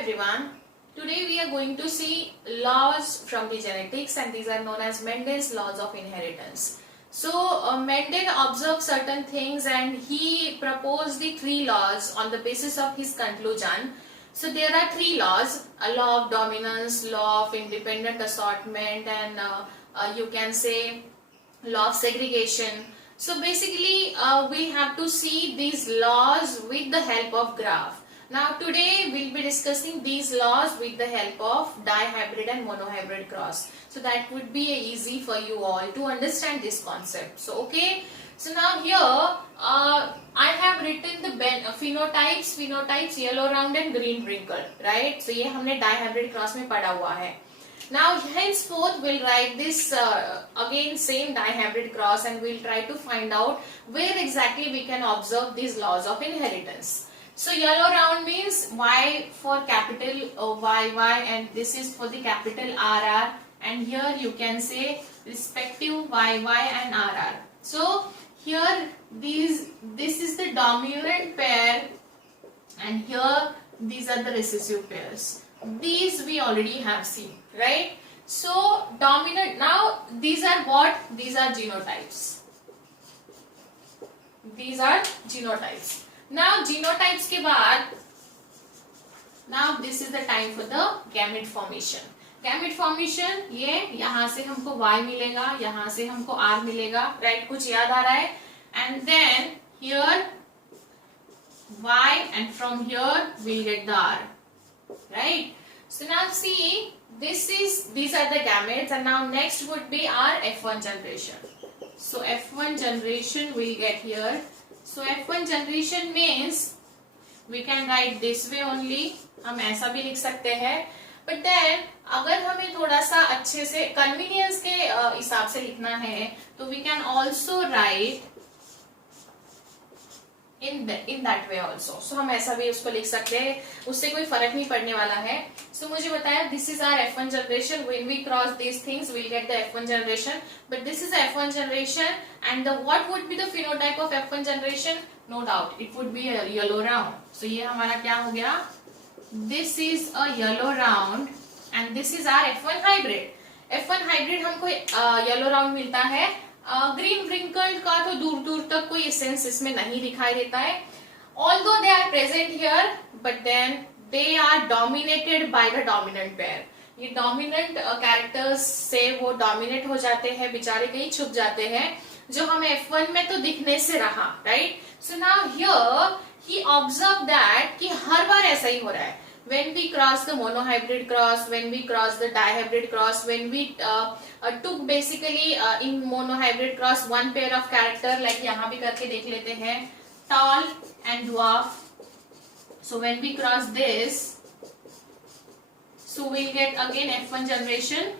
everyone. Today we are going to see laws from the genetics, and these are known as Mendel's laws of inheritance. So Mendel observed certain things and he proposed the three laws on the basis of his conclusion. So there are three laws: a law of dominance, law of independent assortment, and you can say law of segregation. So basically we have to see these laws with the help of graph. Now today we'll be discussing these laws with the help of dihybrid and monohybrid cross. So that would be easy for you all to understand this concept. So okay. So now here I have written the phenotypes yellow round and green wrinkle, right? So ये हमने dihybrid cross में पढ़ा हुआ है. Now henceforth we'll write this again same dihybrid cross, and we'll try to find out where exactly we can observe these laws of inheritance. So yellow round means Y for capital YY, and this is for the capital RR, and here you can say respective YY and RR. So here this is the dominant pair, and here these are the recessive pairs. These we already have seen, right? So dominant, now these are what? These are genotypes. These are genotypes. Now genotypes के बाद, now this is the time for the gamete formation. Gamete formation, ये यहाँ से हमको Y मिलेगा, यहाँ से हमको R मिलेगा, right? कुछ याद आ रहा है? And then here Y, and from here we'll get the R, right? So now see, these are the gametes, and now next would be our F1 generation. So F1 generation we'll get here. So F1 generation means we can write this way only. हम ऐसा भी लिख सकते हैं. But then अगर हमें थोड़ा सा अच्छे से convenience के हिसाब से लिखना है, तो we can also write in that way also. So हम ऐसा भी उसको लिख सकते हैं, उससे कोई फर्क नहीं पड़ने वाला है. So मुझे बताया this is our F1 generation. When we cross these things, we'll get the F1 generation. But this is F1 generation, and what would be the phenotype of F1 generation? No doubt, it would be a yellow round. So ये हमारा क्या हो गया? This is a yellow round, and this is our F1 hybrid. F1 hybrid हमको yellow round मिलता है. Green wrinkle का तो दूर दूर तक कोई एसेंस इसमें नहीं दिखाई देता है. Although they are present here, but then they are dominated by the dominant pair. ये डोमिनेंट कैरेक्टर्स से वो डोमिनेट हो जाते हैं, बेचारे कहीं छुप जाते हैं, जो हमें F1 में तो दिखने से रहा, right? So now here he observe that कि हर बार ऐसा ही हो रहा है. When we cross the monohybrid cross, when we cross the dihybrid cross, when we took basically in monohybrid cross one pair of character, like यहाँ भी करके देख लेते हैं, tall and dwarf. So when we cross this, so we'll get again F1 generation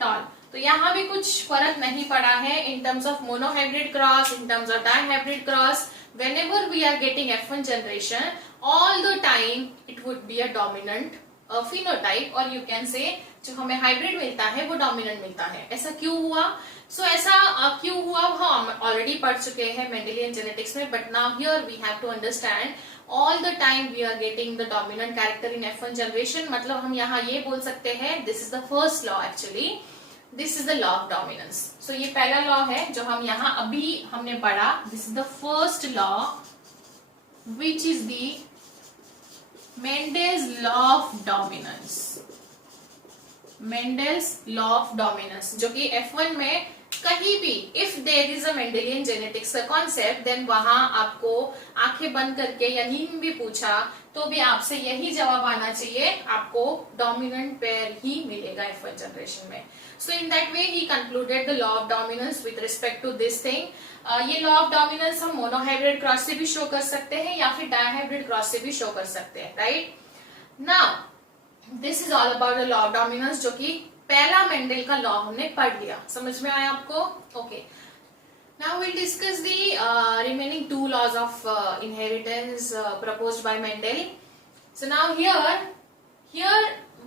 tall. तो यहाँ भी कुछ फर्क नहीं पड़ा है in terms of monohybrid cross, in terms of dihybrid cross. Whenever we are getting F1 generation, all the time it would be a dominant phenotype, or you can say जो हमें hybrid मिलता है वो dominant मिलता है. ऐसा क्यों हुआ? So ऐसा क्यों हुआ हम already पढ़ चुके हैं Mendelian genetics में, but now here we have to understand all the time we are getting the dominant character in F1 generation. मतलब हम यहाँ ये बोल सकते हैं, this is the first law actually. This is the law of dominance. So ये पहला law है जो हम यहाँ अभी हमने पढ़ा. This is the first law, which is the Mendel's law of dominance. Mendel's law of dominance, जो कि F1 में कहीं भी if there is a Mendelian genetics का concept, then वहां आपको आंखें बंद करके या नींद में भी पूछा तो भी आपसे यही जवाब आना चाहिए, आपको dominant pair ही मिलेगा F1 generation में. So in that way he concluded the law of dominance with respect to this thing. ये law of dominance हम monohybrid cross से भी show कर सकते हैं या फिर dihybrid cross से भी show कर सकते हैं, right? Now this is all about the law of dominance, जो कि पहला मेंडल का लॉ हमने पढ़ लिया. समझ में आया आपको? Okay. Now we'll discuss the remaining two laws of inheritance proposed by Mendel. So now here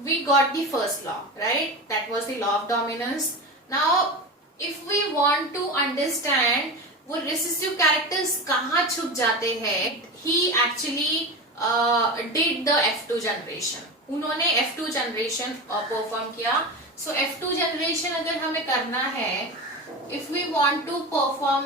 we got the first law, right? That was the law of dominance. Now if we want to understand वो recessive characters कहाँ छुप जाते हैं, he actually did the F2 generation, उन्होंने F2 generation perform किया। सो F2 generation अगर हमें करना है, if we want to perform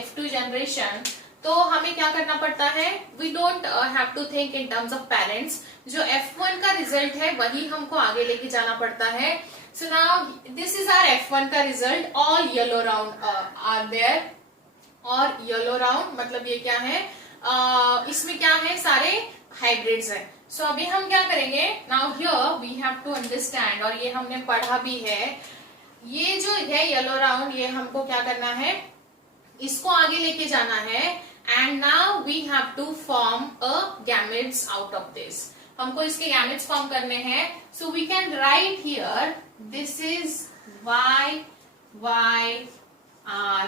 F2 generation, तो हमें क्या करना पड़ता है, we don't have to think in terms of parents, जो F1 का रिजल्ट है वही हमको आगे लेके जाना पड़ता है। So now this is our F1 का result, all yellow round are there, और येलो राउंड मतलब ये क्या है, इसमें क्या है, सारे हाइब्रिड्स हैं। सो अभी हम क्या करेंगे, now here we have to understand, और ये हमने पढ़ा भी है, ये जो है येलो राउंड, ये हमको क्या करना है, इसको आगे लेके जाना है, and now we have to form a gametes out of this, हमको इसके गैमेट्स फॉर्म करने हैं। So we can write here this is Y Y R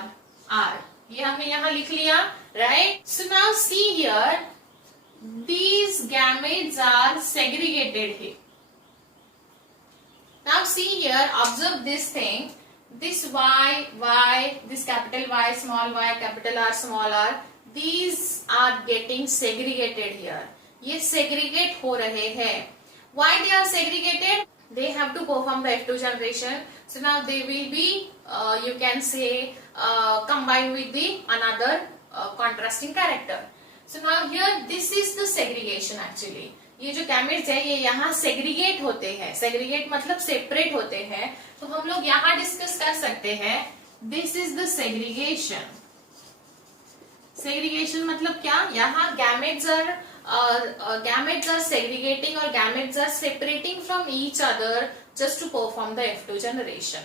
R, ये हमने यहां लिख लिया, right. So now see here, these gametes are segregated here. Now see here, observe this thing, this Y, this capital Y, small y, capital R, small r, these are getting segregated here. ये segregate हो रहे हैं. Why they are segregated? They have to perform the F2 generation. So now they will be, you can say, combined with the another contrasting character. So now here this is the segregation actually. ये जो gametes है ये यहाँ segregate होते हैं, segregate मतलब separate होते हैं, तो हम लोग यहाँ discuss कर सकते हैं, this is the segregation. Segregation मतलब क्या, यहाँ gametes are segregating or gametes are separating from each other just to perform the F2 generation.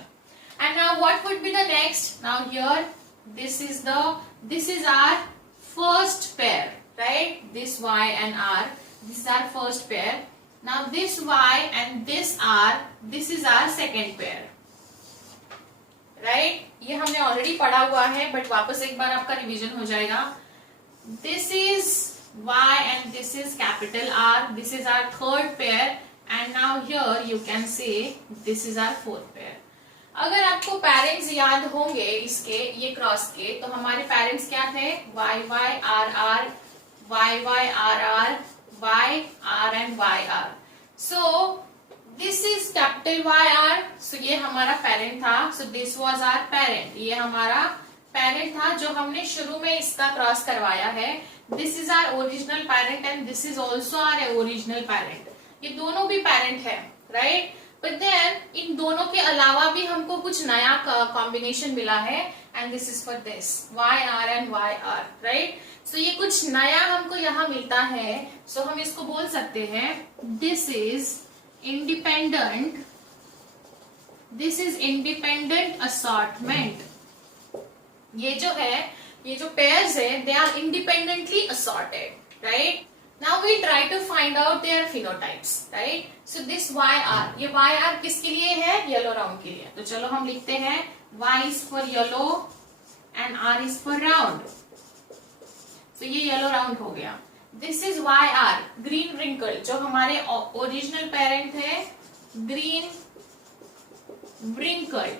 And now what would be the next? Now here this is our first pair, right? This Y and R, this is our first pair. Now this Y and this R, this is our second pair, right? ये हमने already पढ़ा हुआ है, but वापस एक बार आपका revision हो जाएगा. This is Y and this is capital R, this is our third pair, and now here you can say this is our fourth pair. अगर आपको पेरेंट्स याद होंगे इसके, ये क्रॉस के, तो हमारे पेरेंट्स क्या थे, Y Y R R, Y Y R R, Y R and Y R. So this is capital Y R. So ये हमारा पेरेंट था. So this was our parent. ये हमारा पेरेंट था जो हमने शुरू में इसका क्रॉस करवाया है. This is our original parent and this is also our original parent. ये दोनों भी पेरेंट है, right? But then इन दोनों के अलावा भी हमको कुछ नया कॉम्बिनेशन मिला है, and this is for this Y R and Y R, right? So ये कुछ नया हमको यहाँ मिलता है. So हम इसको बोल सकते हैं this is independent assortment. ये जो है, ये जो pairs है, they are independently assorted, right? Now we try to find out their phenotypes, right? So this YR, ये YR किसके लिए है, yellow round के लिए. तो चलो हम लिखते हैं Y is for yellow and R is for round. So ये yellow round हो गया. This is YR, green wrinkle, जो हमारे original parent थे, green wrinkled,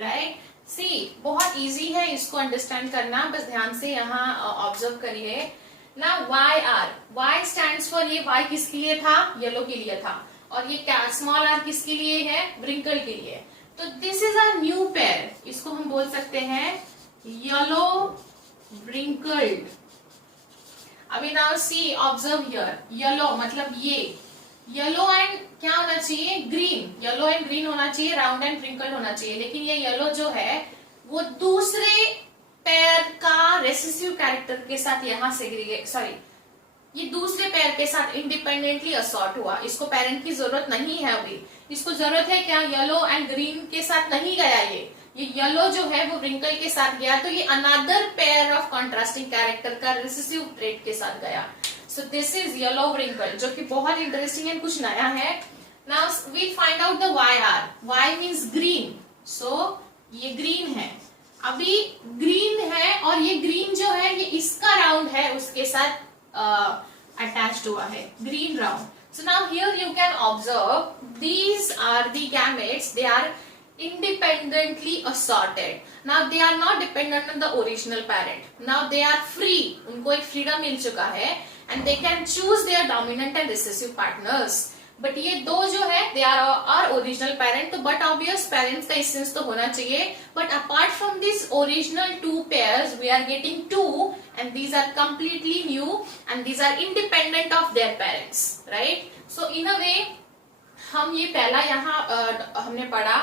right? See, बहुत easy है इसको understand करना, बस ध्यान से यहाँ observe करिए. Now YR, Y stands for, ये Y किसके लिए था, येलो के लिए था, और ये स्मॉल r किसके लिए है, wrinkle के लिए. तो this is our new pair, इसको हम बोल सकते हैं yellow wrinkled. अभी now see, observe here, yellow मतलब ये yellow and क्या होना चाहिए, green, yellow and green होना चाहिए, round and wrinkled होना चाहिए, लेकिन ये yellow जो है वो दूसरे पेयर का रेसेसिव कैरेक्टर के साथ यहाँ सेग्रीगेट, सॉरी, ये दूसरे पेयर के साथ इंडिपेंडेंटली असॉर्ट हुआ. इसको पेरेंट की जरूरत नहीं है अभी, इसको जरूरत है क्या, येलो एंड ग्रीन के साथ नहीं गया ये येलो जो है वो रिंकल के साथ गया, तो ये another pair of contrasting character का रेसेसिव ट्रेट के साथ गया. So this is yellow wrinkle, जो कि बहुत इंटरेस्टिंग है, कुछ नया है. Now we find out the Y R. Y means green, so ये ग्रीन है, अभी ग्रीन है, और ये ग्रीन जो है ये इसका राउंड है, उसके साथ अटैच्ड हुआ है, green round. So now here you can observe these are the gametes, they are independently assorted. Now they are not dependent on the original parent. Now they are free, उनको एक freedom मिल चुका है, and they can choose their dominant and recessive partners. But ये दो जो है they are original parent, तो but obvious parents का एसेंस तो होना चाहिए. But apart from this original two pairs we are getting two and these are completely new and these are independent of their parents, right. So in a way हम ये पहला यहाँ हमने पढ़ा,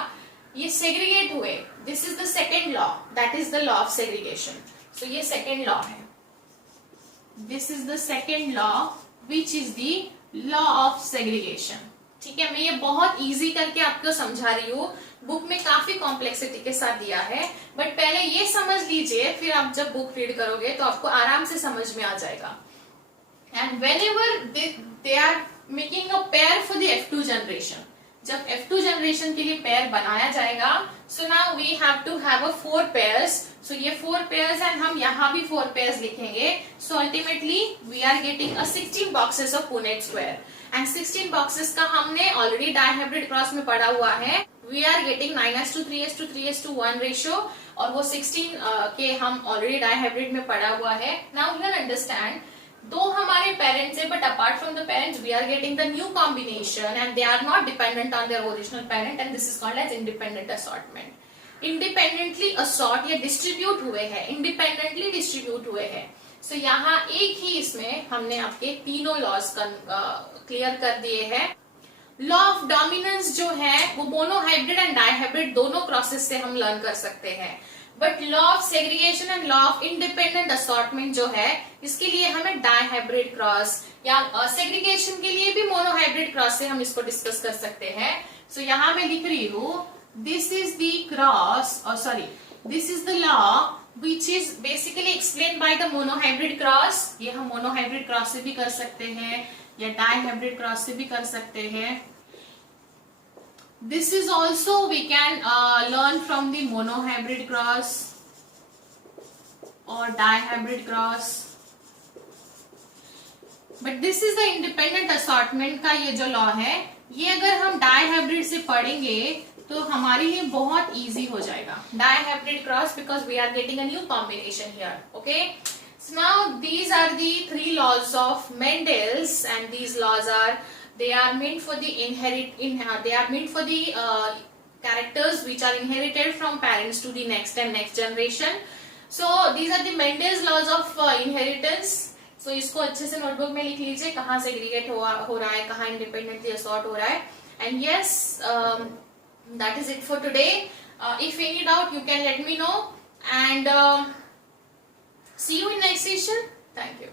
ये सेग्रीगेट हुए. This is the second law, that is the law of segregation. सो ये second law है. This is the second law which is the law of segregation. ठीक है, मैं ये बहुत इजी करके आपको समझा रही हूँ. बुक में काफी कॉम्प्लेक्सिटी के साथ दिया है, बट पहले ये समझ लीजिए, फिर आप जब बुक रीड करोगे तो आपको आराम से समझ में आ जाएगा. And whenever they are making a pair for the F2 generation, जब F2 जनरेशन के लिए पेयर बनाया जाएगा, so now we have to have a 4 pairs. सो ये 4 पेयर्स एंड हम यहाँ भी 4 पेयर्स लिखेंगे. So ultimately we are getting a 16 boxes of Punnett square. And 16 boxes का हमने ऑलरेडी डायहाइब्रिड क्रॉस में पढ़ा हुआ है. वी आर गेटिंग 9:3:3:1 रेशियो, और वो 16 के हम ऑलरेडी डायहाइब्रिड में पढ़ा हुआ है. नाउ यू कैन अंडरस्टैंड, दो हमारे पेरेंट्स है, but apart from the parents we are getting the new combination and they are not dependent on their original parent, and this is called as independent assortment. Independently assort या distribute हुए हैं, independently distribute हुए हैं. सो यहाँ एक ही इसमें हमने आपके तीनों लॉज क्लियर कर दिए हैं. लॉ ऑफ डोमिनेंस जो है वो मोनोहाइब्रिड एंड डायहाइब्रिड दोनों प्रोसेस से हम लर्न कर सकते हैं. But law of segregation and law of independent assortment जो है, इसके लिए हमें डायहाइब्रिड क्रॉस या सेग्रीगेशन के लिए भी मोनोहाइब्रिड क्रॉस से हम इसको डिस्कस कर सकते हैं. सो यहाँ मैं लिख रही हूँ, दिस इज द क्रॉस, और sorry, this is the law which is basically explain by the monohybrid cross. ये हम मोनोहाइब्रिड क्रॉस से भी कर सकते हैं या डायहाइब्रिड क्रॉस से भी कर सकते हैं. This is also we can learn from the monohybrid cross or dihybrid cross. But this is the independent assortment का ये जो लॉ है, ये अगर हम डायहाइब्रिड से पढ़ेंगे तो हमारे लिए बहुत इजी हो जाएगा. Dihybrid cross because we are getting a new combination here. Okay. So now these are the 3 laws of Mendel's, and these laws are, they are meant for the they are meant for the characters which are inherited from parents to the next and next generation. So these are the Mendel's laws of inheritance. So इसको अच्छे से notebook में लिख लीजिए, कहाँ segregate हो रहा है, कहाँ इंडिपेंडेंटली असॉर्ट हो रहा है. And yes, that is it for today. If any doubt, you can let me know, and see you in next session. Thank you.